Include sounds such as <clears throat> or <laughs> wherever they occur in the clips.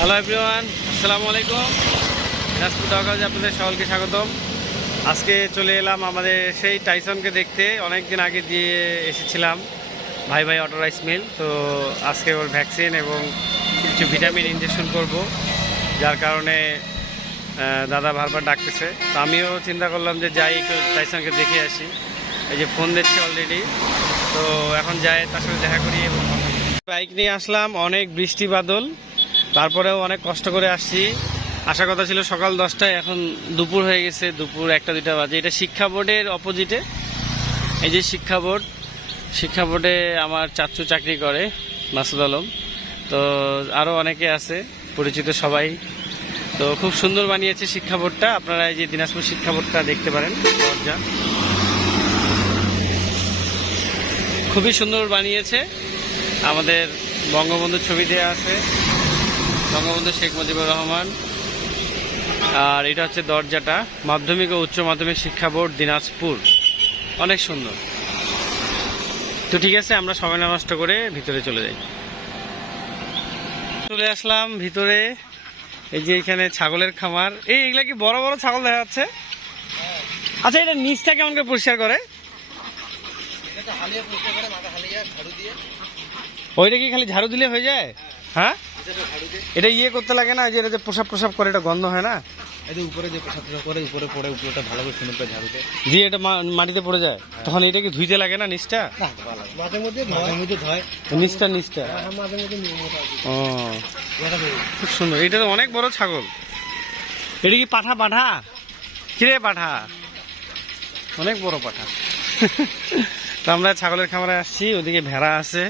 Hello everyone আসসালামু আলাইকুম দিনাজপুর ডগাজ আপনাদের সকলকে স্বাগতম। আজকে চলে এলাম আমাদের সেই টাইসনকে দেখতে। অনেক দিন আগে দিয়ে এসেছিলাম ভাই ভাই অটো রাইস মিল তো আজকে ওর ভ্যাকসিন এবং কিছু ভিটামিন ইনজেকশন করব, যার কারণে দাদা বারবার ডাকতেছে। তো আমিও চিন্তা করলাম যে যাই একটু টাইসনকে দেখে আসি। এই যে ফোন দিচ্ছে অলরেডি তো এখন যাই, তার সাথে দেখা করি এবং বাইক নিয়ে আসলাম, অনেক বৃষ্টি বাদল। তারপরেও অনেক কষ্ট করে আসছি। আশা কথা ছিল সকাল দশটায়, এখন দুপুর হয়ে গেছে, দুপুর একটা, দুইটা বাজে। এটা শিক্ষা বোর্ডের অপোজিটে এই যে শিক্ষা বোর্ড, শিক্ষা বোর্ডে আমার চাচু চাকরি করে, মাসুদ আলম। তো আরও অনেকে আছে, পরিচিত সবাই। তো খুব সুন্দর বানিয়েছে শিক্ষা বোর্ডটা। আপনারা এই যে দিনাজপুর শিক্ষা বোর্ডটা দেখতে পারেন, দরজা। খুবই সুন্দর বানিয়েছে। আমাদের বঙ্গবন্ধুর ছবি দেওয়া আছে। বঙ্গবন্ধু শেখ মুজিবুর রহমান। আর এটা হচ্ছে দরজাটা মাধ্যমিক ও উচ্চ মাধ্যমিক শিক্ষা বোর্ড দিনাজপুর। অনেক সুন্দর। তো ঠিক আছে আমরা সময় নষ্ট করে ভিতরে চলে যাই। চলে আসলাম ভিতরে এই যে এখানে ছাগলের খামার। এই এগুলা কি বড় বড় ছাগল দেখা যাচ্ছে? আচ্ছা এটা নিচটা কেমন করে পরিষ্কার করে? ওইটা কি খালি ঝাড়ু দিলে হয়ে যায়? হ্যাঁ? এটা ইয়ে করতে লাগে না যে এটা যে প্রসাব প্রসাব করে এটা গন্ধ হয় না? যে উপরে যে প্রসাদ টসাদ করে উপরে পড়ে উপরেটা ভালো করে সুন্দর করে ঝাড়ুতে। দিয়ে এটা মাটিতে পড়ে যায়। তখন এটা কি ধুইতে লাগে না নিচটা? মাঝে মধ্যে মাঝে মধ্যে ধয়। নিচটা নিচটা। মাঝে মধ্যে ও খুব সুন্দর। এটা তো অনেক বড় ছাগল। এটা কি পাঠা পাঠা? কিরে পাঠা? অনেক বড় পাঠা। তো আমরা ছাগলের খামারে আসছি ওদিকে ভেড়া আছে।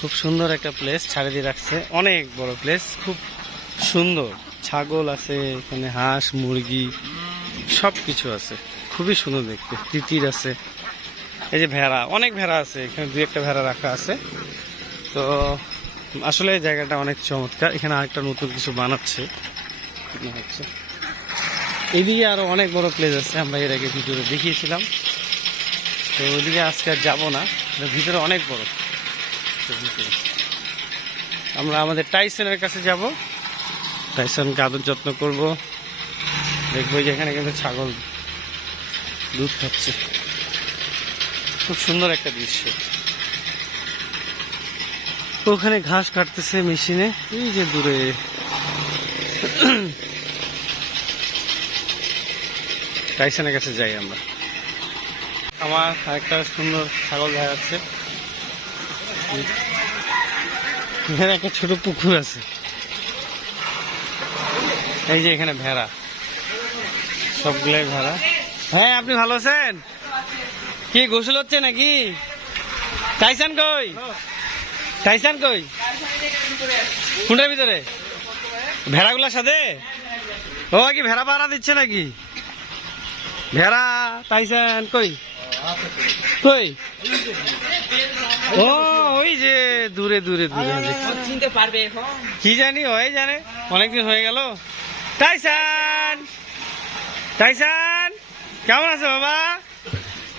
খুব সুন্দর একটা প্লেস ছাড়ে দিয়ে রাখছে। অনেক বড় প্লেস খুব সুন্দর। ছাগল আছে এখানে, হাঁস, মুরগি সব কিছু আছে। খুবই সুন্দর দেখতে, তিতির আছে। এই যে ভেড়া, অনেক ভেড়া আছে, এখানে দুই একটা ভেড়া রাখা আছে। তো আসলে জায়গাটা অনেক চমৎকার। এখানে আরেকটা নতুন কিছু বানাচ্ছে। হচ্ছে। এদিকে আরও অনেক বড় প্লেস আছে, আমরা এর আগে ভিডিওতে দেখিয়েছিলাম। তো ওইদিকে আজকে আর যাব না, ভিতরে অনেক বড়। ভিতরে। আমরা আমাদের টাইসনের কাছে যাব। টাইসনকে আদর যত্ন করব। দেখব যে এখানে কিন্তু ছাগল দুধ খাচ্ছে। খুব সুন্দর একটা দৃশ্য। ওখানে ঘাস কাটতেছে মেশিনে। এই যে দূরে। টাইসনের কাছে যাই আমরা। আমার একটা সুন্দর ছাগল দেখা যাচ্ছে। এখানে একটা ছোট পুকুর আছে। এই যে এখানে ভেড়া। সবগুলাই ভেড়া। হ্যাঁ আপনি ভালো আছেন? কি, গোসল হচ্ছে নাকি? টাইসান কই? টাইসান কই? কোনটার ভিতরে? ভেড়াগুলোর সাথে? ও, কি ভেড়া পাড়া দিচ্ছে নাকি? ভেড়া, টাইসান, কই? কই? ও ওই যে দূরে দূরে দূরে চিনতে পারবে এখন। কি জানি ওই জানে। অনেকদিন হয়ে গেল। টাইসান! টাইসান! কেমন আছে বাবা?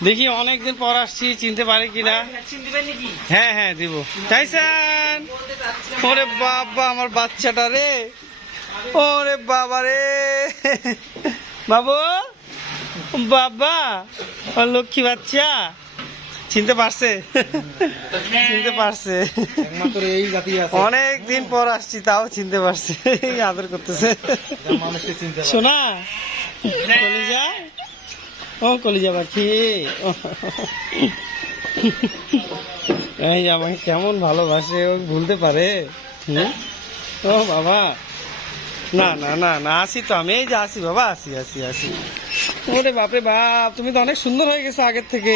দেখি অনেকদিন পর আসছি চিনতে পারি কিনা? ভ্যাকসিন হ্যাঁ হ্যাঁ দিব। টাইসান! ওরে বাবা আমার বাচ্চাটা রে। ওরে বাবা রে। বাবু! বাবা লক্ষ্মী বাচ্চা। চিনতে পারছে। চিনতে পারছে। অনেক দিন পর আসছি তাও চিনতে পারছে আদর করতেছে। শোনা কলিজা? ও কলিজা পাখি। এই আমাকে কেমন ভালোবাসে ও ভুলতে পারে? ও বাবা। না না না না আসি তো আমি। এই যে আসি বাবা আসি আসি আসি। ওরে বাপরে বাপ তুমি তো অনেক সুন্দর হয়ে গেছো আগের থেকে।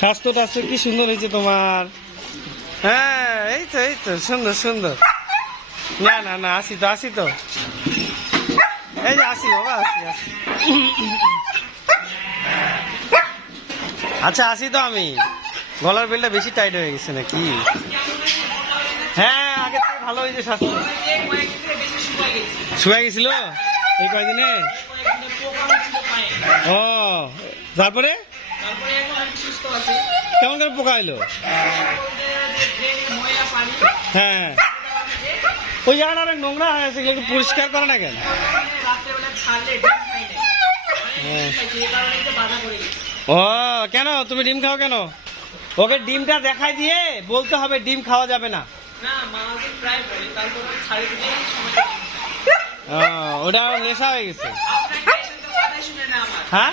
স্বাস্থ্য টাস্থ্য কি সুন্দর হয়েছে তোমার? হ্যাঁ এই তো এই তো, সুন্দর সুন্দর। না না না, আসি তো আসি তো। এই যে আসি, বাবা, আসি আসি। আচ্ছা আসি তো আমি। গলার বেলটা বেশি টাইট হয়ে গেছে নাকি? হ্যাঁ আগে থেকে ভালো হয়েছে স্বাস্থ্য। শুয়ে গেছিল? এই কয়দিনে? ও, তারপরে? কেমন করে পোকা এলো? হ্যাঁ। ওই জায়গাটা অনেক নোংরা হয়ে এগুলো একটু পরিষ্কার করে না কেন। ও, কেন? তুমি ডিম খাও কেন? ওকে ডিমটা দেখাই দিয়ে বলতে হবে, ডিম খাওয়া যাবে না। ওটা নেশা হয়ে গেছে। হ্যাঁ?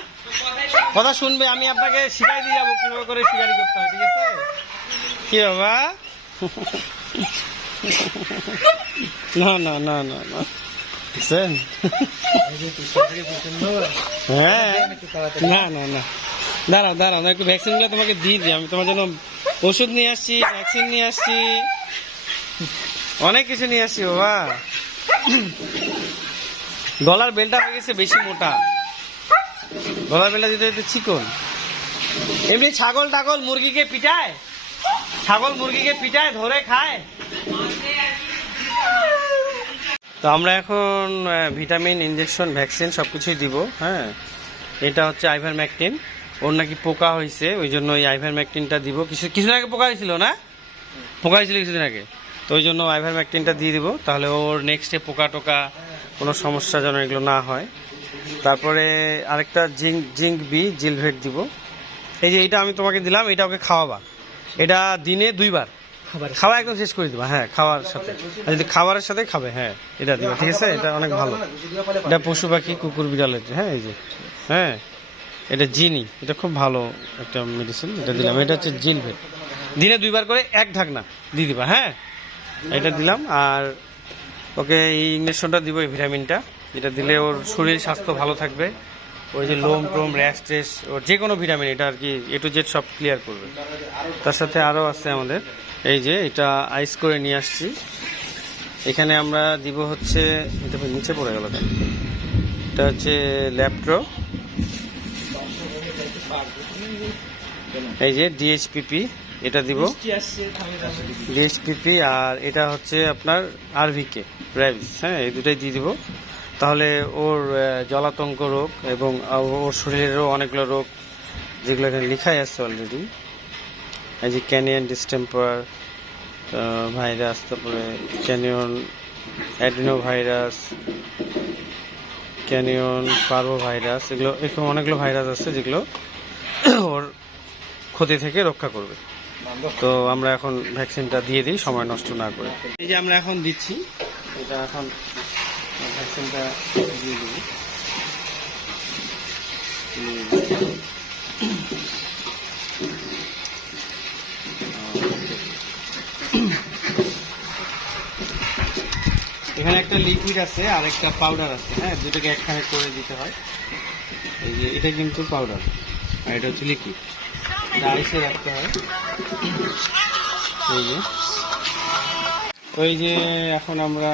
কথা শুনবে, আমি আপনাকে শিখাই দিয়ে যাব, কীভাবে করে শিকারি করতে হয়, ঠিক আছে? কি বাবা? না না না না না? হ্যাঁ। না না না। দাঁড়াও একটু ভ্যাকসিনগুলো তোমাকে দিয়ে আমি তোমার জন্য ওষুধ নিয়ে আসছি ভ্যাকসিন নিয়ে আসছি। অনেক কিছু নিয়ে আসছি, বাবা। গলার বেলটা হয়ে গেছে বেশি মোটা। গলার বেলটা দিতে দিতে চিকন। এমনি ছাগল টাগল মুরগিকে পিটায়? ছাগল মুরগিকে পিটায়, ধরে খায়? তো আমরা এখন ভিটামিন ইনজেকশন ভ্যাকসিন সব কিছুই দিব হ্যাঁ? এটা হচ্ছে আইভার ম্যাকটিন ওর নাকি পোকা হয়েছে ওই জন্য ওই আইভার ম্যাকটিনটা দিব। কিছু, কিছুদিন আগে পোকা হয়েছিল না? পোকা হয়েছিল কিছুদিন আগে। তো ওই জন্য আইভার ম্যাকটিনটা দিয়ে দিব। তাহলে ওর নেক্সটে পোকা টোকা কোনো সমস্যা যেন এগুলো না হয়। তারপরে আরেকটা জিঙ্ক জিঙ্ক বি জিলভেট দিব। এই যে এটা আমি তোমাকে দিলাম এটা ওকে খাওয়াবা। এটা দিনে দুইবার। খাওয়া একদম শেষ করে দিবা হ্যাঁ খাওয়ার সাথে। আর যদি খাবারের সাথে খাবে হ্যাঁ এটা দিবা ঠিক আছে? এটা অনেক ভালো। এটা পশু পাখি কুকুর বিড়ালের হ্যাঁ এই যে হ্যাঁ এটা জিনি। এটা খুব ভালো একটা মেডিসিন এটা দিলাম। এটা হচ্ছে জিলভেট। দিনে দুইবার করে এক ঢাকনা দিয়ে দিবা হ্যাঁ? এটা দিলাম আর ওকে, এই ইঞ্জেকশনটা দিব এই ভিটামিনটা। এটা দিলে ওর শরীর স্বাস্থ্য ভালো থাকবে। ওই যে লোম টোম, র্যাশ ট্রেস ওর যে কোনো ভিটামিন, এটা আর কি এ টু জেড সব ক্লিয়ার করবে। তার সাথে আরও আছে আমাদের। এই যে এটা আইস করে নিয়ে আসছি। এখানে আমরা দিব হচ্ছে নিচে পড়ে গেল এটা হচ্ছে ল্যাপট্রো। এই যে ডিএইচপিপি এটা দিব। ডিএইচপিপি আর এটা হচ্ছে আপনার আরভিকে র্যাবিস হ্যাঁ এই দুটাই দিয়ে দিব। তাহলে ওর জলাতঙ্ক রোগ এবং ওর শরীরেরও অনেকগুলো রোগ যেগুলো এখানে লেখাই আছে অলরেডি এই যে ক্যানিয়ন ডিস্টেম্পার ভাইরাস তারপরে canine adeno virus canine parvo virus এগুলো এরকম অনেকগুলো ভাইরাস আছে যেগুলো ওর ক্ষতি থেকে রক্ষা করবে। তো আমরা এখন ভ্যাকসিনটা দিয়ে দিই, সময় নষ্ট না করে। এই যে আমরা এখন দিচ্ছি, এটা এখন ভ্যাকসিনটা দিয়ে দিই। এখানে একটা লিকুইড আছে আর একটা পাউডার আছে হ্যাঁ দুটোকে একখানে করে দিতে হয়। এই যে এটা কিন্তু পাউডার আর এটা হচ্ছে লিকুইড আইসে রাখতে হয়। এই যে। ওই যে এখন আমরা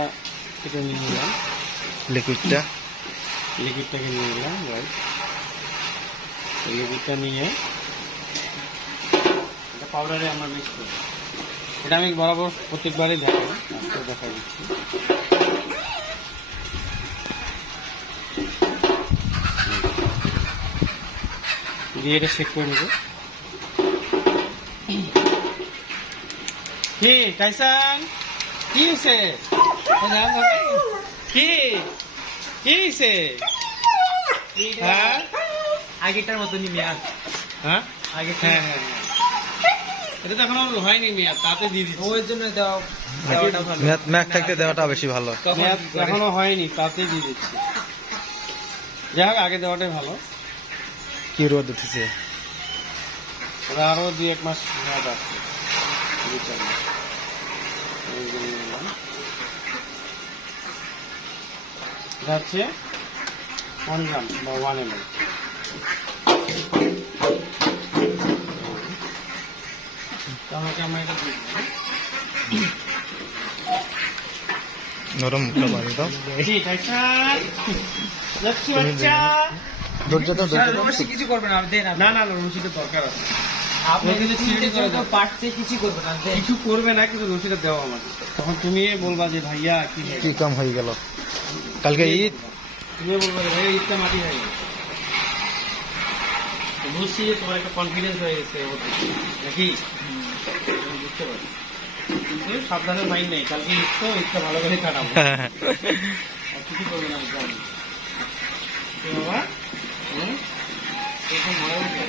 এটা নিয়ে নিলাম। লিকুইডটা। লিকুইডটাকে নিয়ে নিলাম রাইট লিকুইডটা নিয়ে এটা পাউডারে আমরা মিক্স করব। এটা আমি বরাবর প্রত্যেকবারই দেখাবো দেখা দিচ্ছি। দিয়ে এটা চেক করে নেব। কি কাইসান কি হয়েছে কি? কি হয়েছে হ্যাঁ? আগেরটার মতনই মেয়াদ হ্যাঁ? আগে হ্যাঁ হ্যাঁ এটা তো এখনও হয়নি মেয়াদ তাতে দিয়ে দিচ্ছি। ওই জন্য দেওয়াটা ভালো। ম্যাক থাকতে দেওয়াটা বেশি ভালো। মেয়াদ এখনও হয়নি তাতেই দিয়ে দিচ্ছি। যাই হোক আগে দেওয়াটাই ভালো। কি রোদ উঠেছে? আরও দুই এক মাস মেয়াদ আছে দুই চার মাস। এই যে নিয়ে নিলাম। এটা হচ্ছে ওয়ান গ্রাম বা ওয়ান এম তাহলে আমরা এটা। নরম দাও। লক্ষ্মী বাচ্চা। ধৈর্য দাও রমেশ কিছু করবে না না না না রসিদের দরকার আছে। আপনি ওকে যদি যদি করে দাও। পারছে কিছু করবে না কিছু করবে না কিন্তু দেওয়া আমাকে তখন তুমি বলবা যে ভাইয়া কি কি কাম হয়ে গেল? কালকে ঈদ? তুমি বলবা ভাইয়া ঈদটা মাটি হয়ে বুঝছি যে তোমার একটা কনফিডেন্স হয়ে গেছে নাকি? বুঝতে পারি কিন্তু সাবধানে মাইন্ড নেই। কালকে ঈদ তো ঈদটা ভালো করে কাটাবো। <laughs> আর কিছু করবে না ঈদটা আমি। কি বাবা হুম? এরকম মনে হচ্ছে?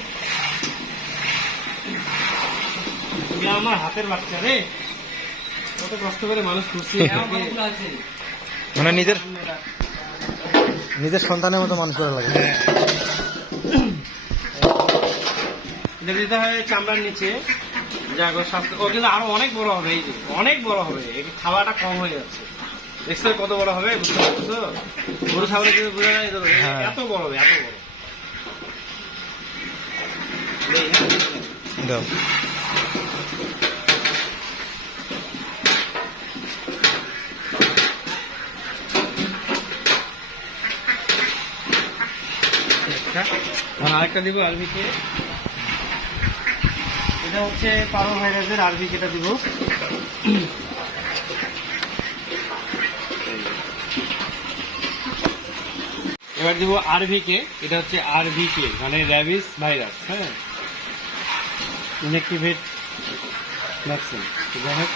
তুমি আমার হাতের বাচ্চা রে। কত কষ্ট করে মানুষ <laughs> করছি মানে নিজের নিজের সন্তানের মতো মানুষ করা লাগে। <coughs> দিতে হয় চামড়ার নিচে। ও স্বাস্থ্য ও কিন্তু আরও অনেক বড় হবে এই যে। অনেক বড় হবে। খাওয়াটা কম হয়ে যাচ্ছে। দেখছ কত বড় হবে? বুঝতে পারছ? গরু ছাগলে কিন্তু বোঝা যায় তো। এত বড় হবে এত বড়। দাও। আরেকটা দিব আরবিকে এটা হচ্ছে পারো ভাইরাসের আরবি কেটা দিব। এবার দিব আরভিকে এটা হচ্ছে আরভিকে মানে র্যাবিস ভাইরাস হ্যাঁ? ইনএক্টিভেট ভ্যাকসিন যাই হোক।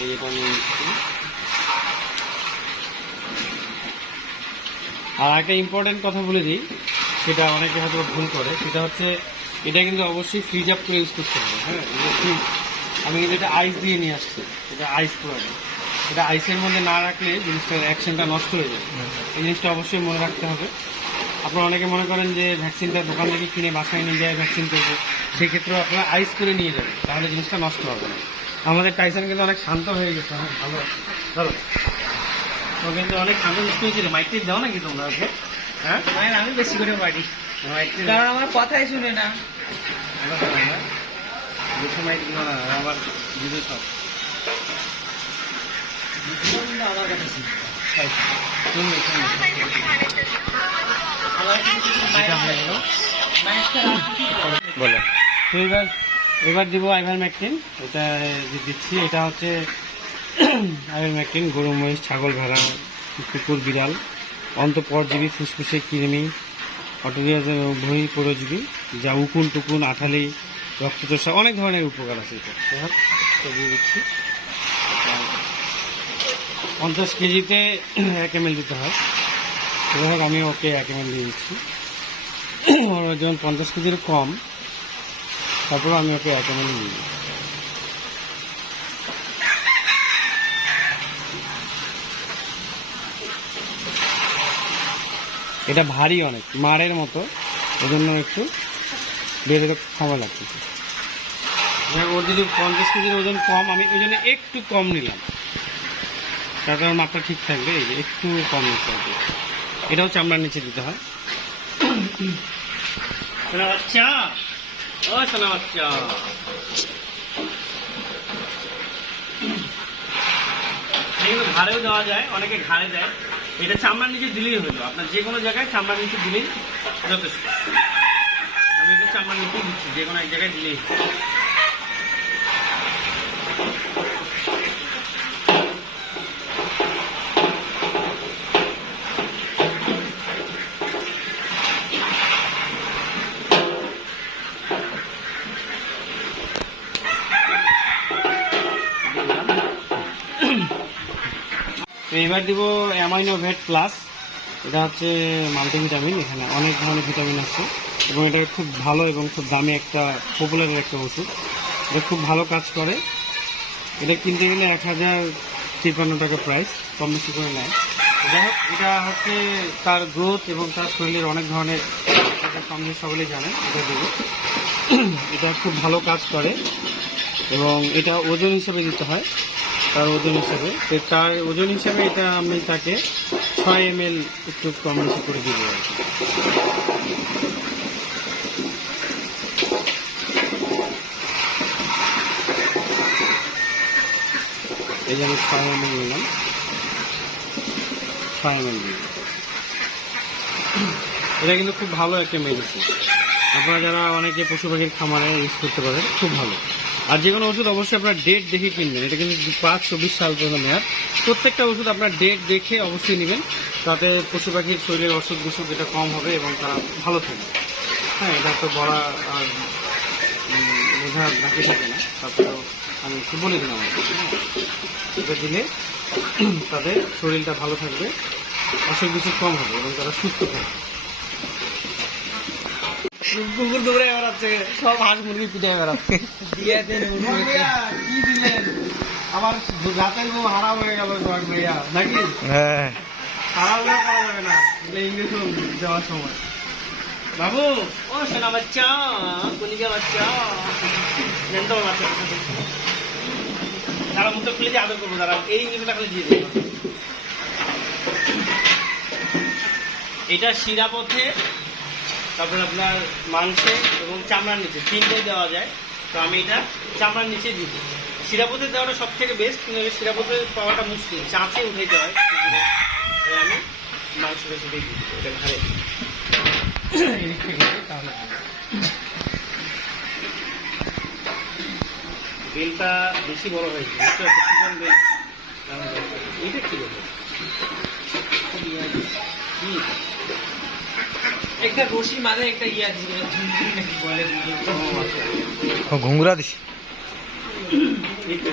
এই যেটা আমি আর একটা ইম্পর্টেন্ট কথা বলে দিই, সেটা অনেকে হয়তো ভুল করে, সেটা হচ্ছে এটা কিন্তু অবশ্যই ফ্রিজ আপ করে ইউজ করতে হবে হ্যাঁ? আমি কিন্তু এটা আইস দিয়ে নিয়ে আসছি, এটা আইস প্রোডাক্ট এটা আইসের মধ্যে না রাখলে জিনিসটার অ্যাকশনটা নষ্ট হয়ে যাবে। এই জিনিসটা অবশ্যই মনে রাখতে হবে। আপনারা অনেকে মনে করেন যে ভ্যাকসিনটা দোকান থেকে কিনে বাসায় নিয়ে যায় ভ্যাকসিন করব, সেক্ষেত্রেও আপনারা আইস করে নিয়ে যাবেন, তাহলে জিনিসটা নষ্ট হবে না। আমাদের টাইসন কিন্তু অনেক শান্ত হয়ে গেছে, অনেক ভালো ধরো ও কিন্তু অনেক শান্ত মিষ্টি হয়েছিল। মাইকটি দাও নাকি তোমরা ওকে? হ্যাঁ? আমি বেশি করে পারি। কারণ আমার কথাই শুনে না। বেশি মাইক দিও না আবার দিবে সব আমার কাছে শুনবে বলো। তো এবার এবার দিব আইভার ম্যাকটিন। এটা যে দিচ্ছি এটা হচ্ছে <coughs> আইভার ম্যাকটিন গরু মহিষ ছাগল ভেড়া কুকুর বিড়াল অন্তঃপরজীবী ফুসফুসে কৃমি অটোরিয়াজের ভই পরজীবী যা উকুন টুকুন আঠালি রক্তচোষা অনেক ধরনের উপকার আছে দিয়ে দিচ্ছি। পঞ্চাশ কেজিতে <coughs> এক এম দিতে হয়। হোক আমি ওকে এক এম দিয়ে দিচ্ছি। <coughs> ওজন পঞ্চাশ কেজির কম। তারপর আমি ওকে এক এমএল নিই এটা ভারী অনেক, মারের মতো। ওজন্য একটু বেড়ে লাগতেছে এবার ওর যদি পঞ্চাশ কেজির ওজন কম, আমি ওই জন্য একটু কম নিলাম। তাতে আমার মাপটা ঠিক থাকবে, এই যে একটু কম নিতে হবে। এটাও চামড়ার নিচে দিতে হয়। ঘাড়েও দেওয়া যায়, অনেকে ঘাড়ে দেয়। এটা চামড়ার নিচে দিলেই হলো আপনার যে কোনো জায়গায় চামড়ার নিচে দিলেই যথেষ্ট। আমি এটা চামড়ার নিচে দিচ্ছি যে কোনো এক জায়গায় দিলেই এবার দিব অ্যামাইনো ভেট প্লাস। এটা হচ্ছে মাল্টিভিটামিন, এখানে অনেক ধরনের ভিটামিন আছে। এবং এটা খুব ভালো এবং খুব দামি একটা পপুলার একটা ওষুধ। এটা খুব ভালো কাজ করে। এটা কিনতে গেলে এক হাজার তিপ্পান্ন টাকা প্রাইস কম বেশি করে নেয়। যাই হোক, এটা হচ্ছে তার গ্রোথ এবং তার শরীরের অনেক ধরনের এটা কম সকলেই জানেন, এটা দেবো। এটা খুব ভালো কাজ করে এবং এটা ওজন হিসেবে দিতে হয়। তার ওজন হিসেবে। তো তার ওজন হিসেবে এটা আমি তাকে ছয় এম এল একটু কম বেশি করে দিব। এই যে আমি ছয় এম এল নিলাম। ছয় এম এল দিব এটা কিন্তু খুব ভালো একটা মেডিসিন আপনারা যারা অনেকে পশু পাখির খামারে ইউজ করতে পারেন, খুব ভালো। আর যে কোনো ওষুধ অবশ্যই আপনার ডেট দেখে কিনবেন। এটা কিন্তু পাঁচ চব্বিশ সাল পর্যন্ত মেয়াদ। প্রত্যেকটা ওষুধ আপনার ডেট দেখে অবশ্যই নেবেন। তাতে পশু পাখির শরীরের অসুখ বিসুখ এটা কম হবে এবং তারা ভালো থাকবে। হ্যাঁ এটা তো বলা আর বোঝা বাকি থাকে না। তারপরেও আমি একটু বলে দিলাম হ্যাঁ। এটা দিলে তাদের শরীরটা ভালো থাকবে, অসুখ বিসুখ কম হবে এবং তারা সুস্থ থাকবে। কুকুর দৌড়ে বেড়াচ্ছে সব হাঁস মুরগি পিঠে বেড়াচ্ছে দিয়ে দেন কি দিলেন? আমার রাতের বউ হারাম হয়ে গেল সোহাগ ভাইয়া নাকি? হ্যাঁ। হারাম করা যাবে না। ইংলিশ যাওয়ার সময়। বাবু ও সোনা বাচ্চা কলিজা বাচ্চা। নেন তো বাচ্চা তারা মুখে খুলে দিয়ে আদর করব তারা এই ইংলিশটা খুলে দিয়ে দেবো। এটা শিরা পথে তারপরে আপনার মাংসে এবং চামড়ার নিচে তিনটাই দেওয়া যায়। তো আমি এটা চামড়ার নিচে দিব শিরাপথে দেওয়াটা সব থেকে বেস্ট কিন্তু শিরাপথে পাওয়াটা মুশকিল। চাঁচে উঠাইতে হয় আমি মাংস বেশি দিয়ে দিই। এটা দিই, তাহলে ভালো। বেলটা বেশি বড় হয়েছে বেল। এইটা কি বলব কি একটা রশির মাঝে একটা ইয়া ঝুমঝুম নাকি বলে ও। ঘুঙ্গুরা দিছি এই তো।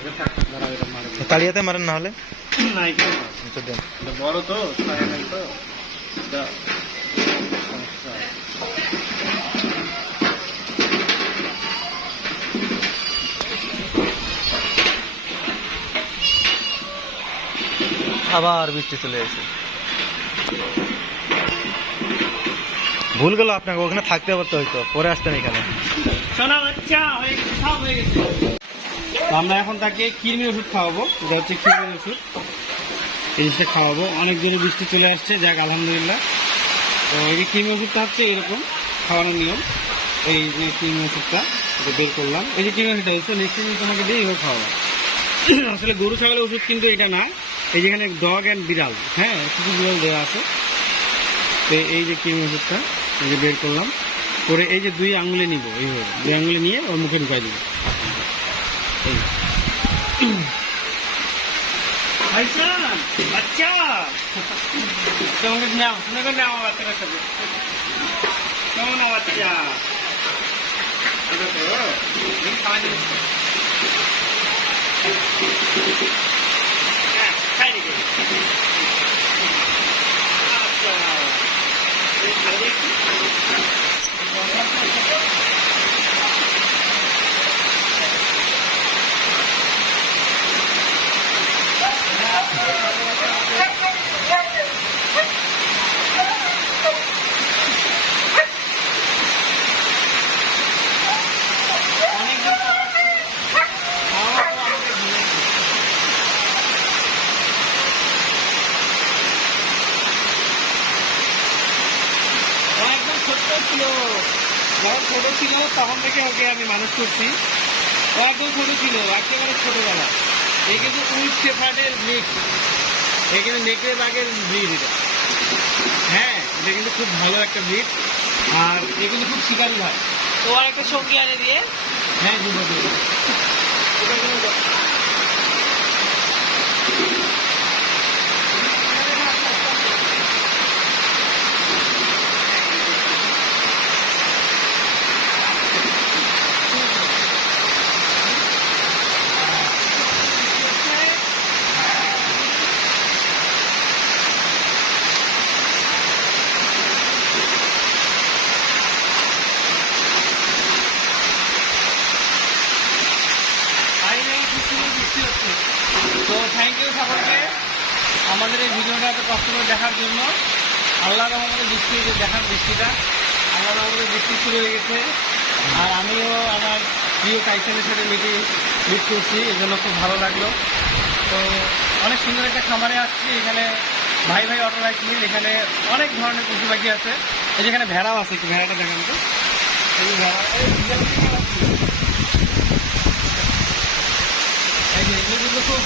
এটা থাক, দাঁড়াও, এটা মারো। তাড়িয়াতে মারেন না হলে বড় তো। আবার বৃষ্টি চলে এসে ভুল গেল আপনাকে ওখানে থাকতে পারতো হয়তো পরে আসতেন এখানে। আমরা এখন তাকে কৃমি ওষুধ খাওয়াবো এটা হচ্ছে কৃমি ওষুধ। এই জিনিসটা খাওয়াবো। অনেক জোরে বৃষ্টি চলে আসছে যাক আলহামদুলিল্লাহ। তো এই যে কৃমি ওষুধটা হচ্ছে এরকম খাওয়ানোর নিয়ম। এই যে কৃমি ওষুধটা এটা বের করলাম। এই যে কৃমি ওষুধটা হচ্ছে নেক্সট দিন তোমাকে দিয়ে এভাবে খাওয়াবো। <clears throat> আসলে গরু ছাগলের ওষুধ কিন্তু এটা না। এই যেখানে ডগ অ্যান্ড বিড়াল হ্যাঁ কিছু বিড়াল দেওয়া আছে। তো এই যে কৃমি ওষুধটা এই যে বের করলাম, করে এই যে দুই আঙুলে নিব, এইভাবে। দুই আঙুলে নিয়ে ওর মুখে ঢুকাই দিব এই। ভাইসান, বাচ্চা। তোমাকে নাও তোমাকে নাও বাচ্চাটার সাথে। কেমন। আচ্ছা। এই খাই দিবি। অনেকদিন পর আসছে। খাওয়া তো আমাকে ভুলে গেছে। ও একদম ছোট্ট ছিল যখন ছোট ছিল তখন থেকে ওকে আমি মানুষ করছি। ও একদম ছোট ছিল একেবারে ছোটবেলা। এই কিন্তু উইট শেফার্ডের মিক্স কিন্তু নেকড়ে বাঘের ব্রিড এটা। হ্যাঁ এটা কিন্তু খুব ভালো একটা ব্রিড। আর এ কিন্তু খুব শিকারি হয়। ও আর একটা সঙ্গী আনে দিয়ে? হ্যাঁ দিব দিব এটা কিন্তু বাইরে বৃষ্টি বৃষ্টি হচ্ছে তো থ্যাংক ইউ সকলকে আমাদের এই ভিডিওটা এত কষ্ট করে দেখার জন্য আল্লাহ রহমতের বৃষ্টি দেখার বৃষ্টিটা, আল্লাহ রহমতের বৃষ্টি শুরু হয়ে গেছে। আর আমিও আমার প্রিয় কাইসানের সাথে মিটিং, মিট করছি, এই জন্য খুব ভালো লাগল। তো অনেক সুন্দর একটা খামারে আসছি, এখানে ভাই ভাই অটো মিল এখানে অনেক ধরনের পশু পাখি আছে। এই যেখানে ভেড়াও আছে একটু, ভেড়াটা দেখান তো। এই ভেড়া, এই যে এগুলো খুব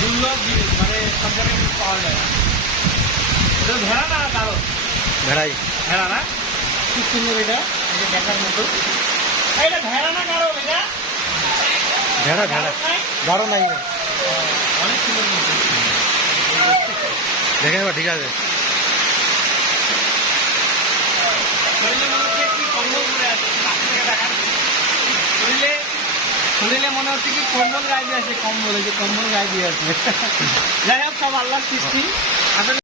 দুর্লভ জিনিস মানে সব জায়গায় পাওয়া যায় ভেড়া না কারও ভেড়াই। ভেড়া না? খুব সুন্দর এটা এই দেখার মতো। এটা ভেড়া না কারও এটা? ভেড়া ভেড়া। গাঢ় নাই? অনেক সুন্দর দেখে এবার ঠিক আছে। শরীরে শরীরে মনে হচ্ছে কি কম্বল গায়ে দিয়ে আছে কম্বল যে কম্বল গায়ে দিয়ে আছে। যাই হোক সব আল্লাহর সৃষ্টি।